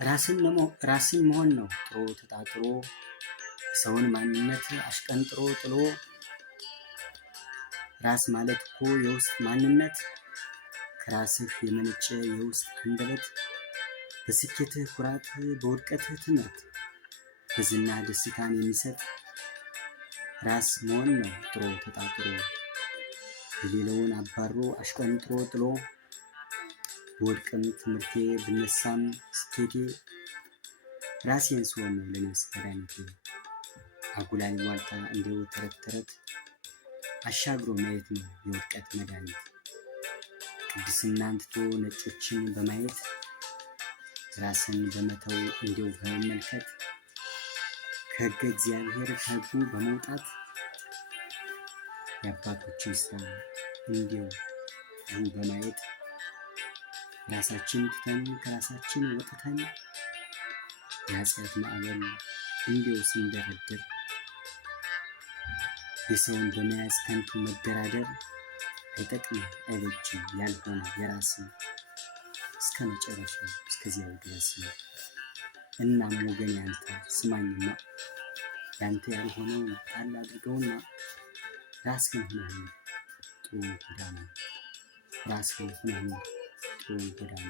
ራስን መሆን ነው ጥሮ ተጣጥሮ የሰውን ማንነት አሽቀንጥሮ ጥሎ። ራስ ማለት እኮ የውስጥ ማንነት ከራስህ የመነጨ የውስጥ አንደበት በስኬትህ ኩራት በውድቀትህ ትምህርት በዝና ደስታን የሚሰጥ ራስ መሆን ነው ጥሮ ተጣጥሮ የሌለውን አባሮ አሽቀንጥሮ ጥሎ። በወድቅም ትምህርቴ ብነሳም ስኬቴ ራሴን ስሆን ነው ለነፍስ መድኃኒቴ። አጉላይ ዋልታ እንዲው ተረት ተረት አሻግሮ ማየት ነው የውድቀት መድኃኒት። ቅድስናን ትቶ ነጮችን በማየት ራስን በመተው እንዲው በመመልከት ከሕገ እግዚአብሔር ከሕጉ በመውጣት የአባቶችን ስራ እንዲው በማየት ራሳችን ትተን ከራሳችን ወጥተን የኃጢአት ማዕበል እንዲው ስንደረድር የሰውን በመያዝ ከንቱ መደራደር አይጠቅምም አይበጅም ያልሆነ የራስን እስከ መጨረሻው እስከዚያው ድረስ ነው። እናም ወገን ያንተ ስማኝማ ያንተ ያልሆነውን ጣል አድርገውና ራስህን ሁነህ ጥሩ ጎዳና ራስህን ሁነህ ጥሩ ጎዳና